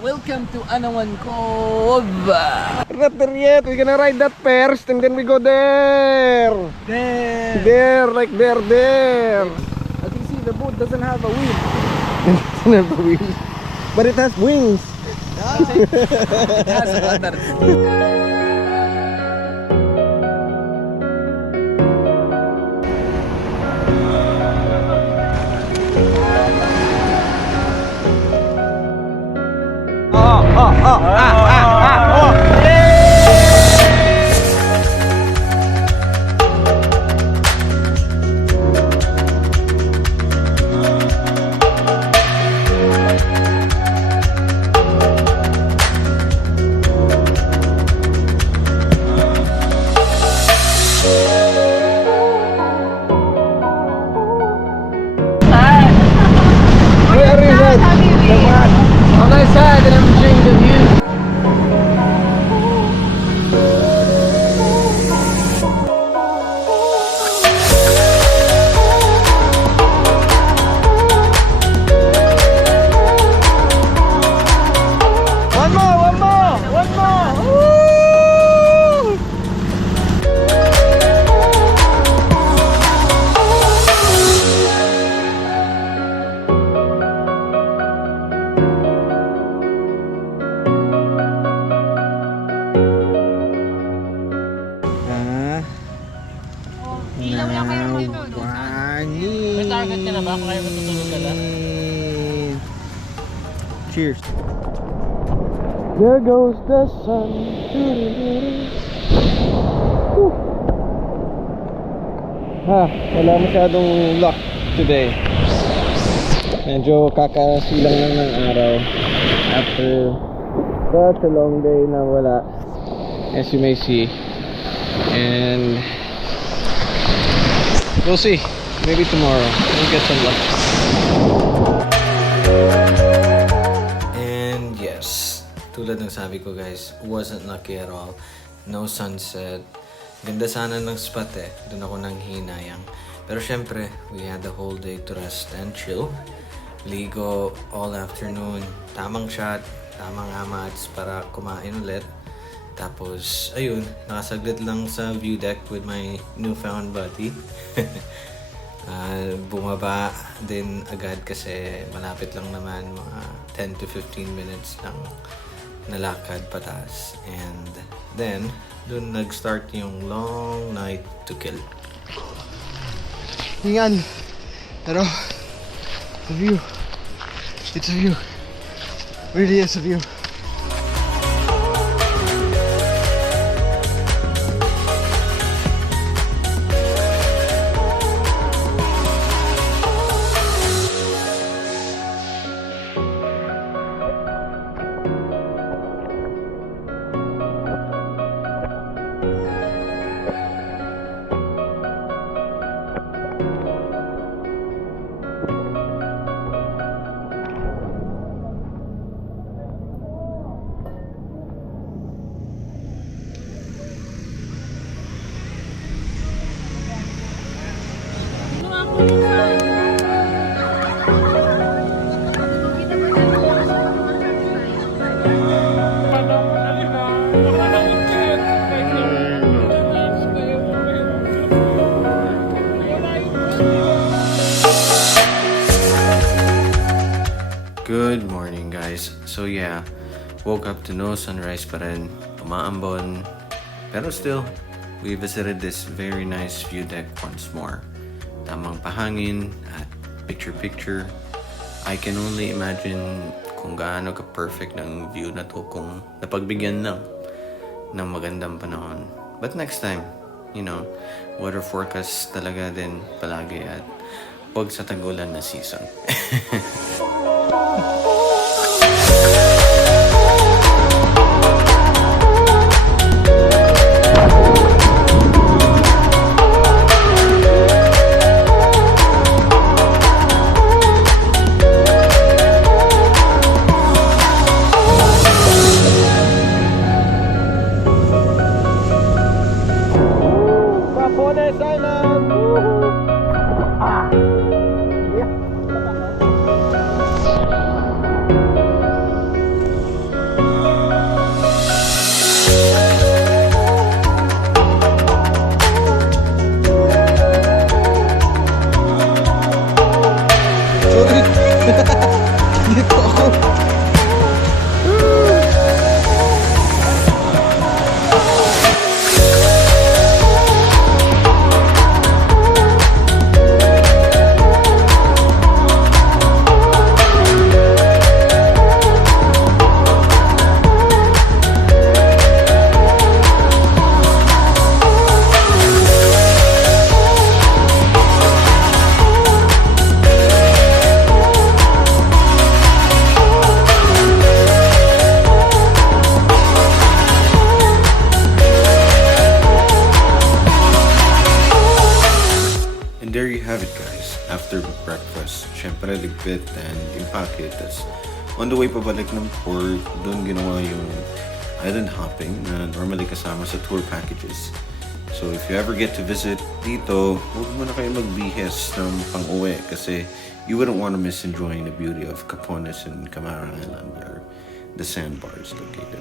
Welcome to ANAWANGIN COVE. Not there yet. We're gonna ride that first and then we go there. There, like there. As you see, the boat doesn't have a wheel. It doesn't have a wheel, but it has wings. It has other. On that side and I'm enjoying the view. One more. Woo! Ilaw lang kayo dito. May target ka na ba? Kaya matutulog ka lang? Cheers. There goes the sun. Wala masyadong luck today. Medyo kakasilang lang ng araw after such a long day na wala, as you may see. And we'll see. Maybe tomorrow we'll get some luck. And yes, tulad ng sabi ko guys, wasn't lucky at all. No sunset. Ganda sana ng spot eh. Doon ako nang hinayang. Pero syempre, we had the whole day to rest and chill. Ligo all afternoon. Tamang shot, tamang amats para kumain ulit. Tapos, ayun, nakasaglit lang sa view deck with my newfound buddy. Bumaba din agad kasi malapit lang naman, mga 10 to 15 minutes lang nalakad pataas. And then, dun nag-start yung long night to kill. Hingan. Pero, the view. It's a view. Really is a view. Good morning guys. So yeah, woke up to no sunrise pa rin, umaambon. Pero still, we visited this very nice view deck once more. Tamang pahangin at picture-picture. I can only imagine kung gaano ka-perfect ng view na to kung napagbigyan lang ng magandang panahon. But next time, you know, weather forecast talaga din palagi at huwag sa tagulan na season. Capone Island! Dito ako. And there you have it, guys. After breakfast, syempre ligpit and yung packet. Tas on the way pabalik ng port, doon ginawa yung island hopping na normally kasama sa tour packages. So if you ever get to visit dito, huwag mo na kayo magbihes ng pang-uwi kasi you wouldn't want to miss enjoying the beauty of Capone and Camara Island where the Sandbar is located.